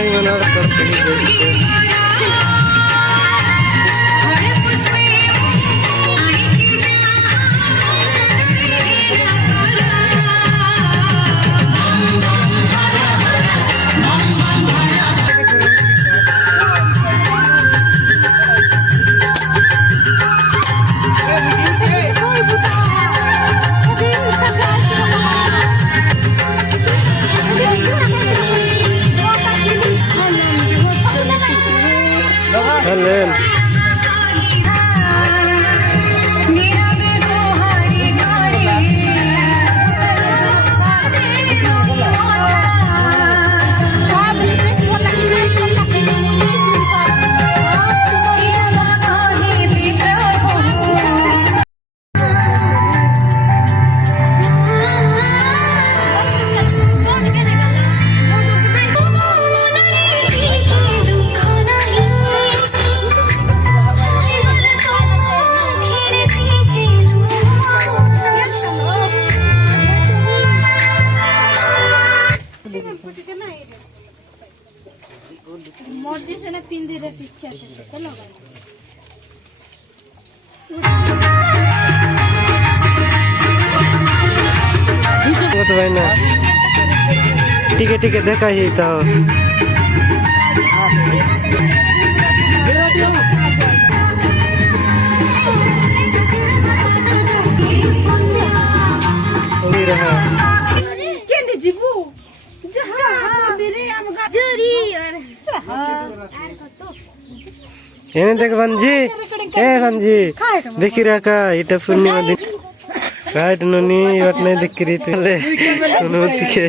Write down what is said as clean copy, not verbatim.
भाई मना करते Helen. मर्जी से ना पिन दे रहे पीछे चलो तो भाई ना ठीक है देखा ही तो जीबू देख भंजी भंजी देखी रहा का इटा पूर्णिमा दिन काट नोनी बात नहीं दिख रही थी सुनो दिखे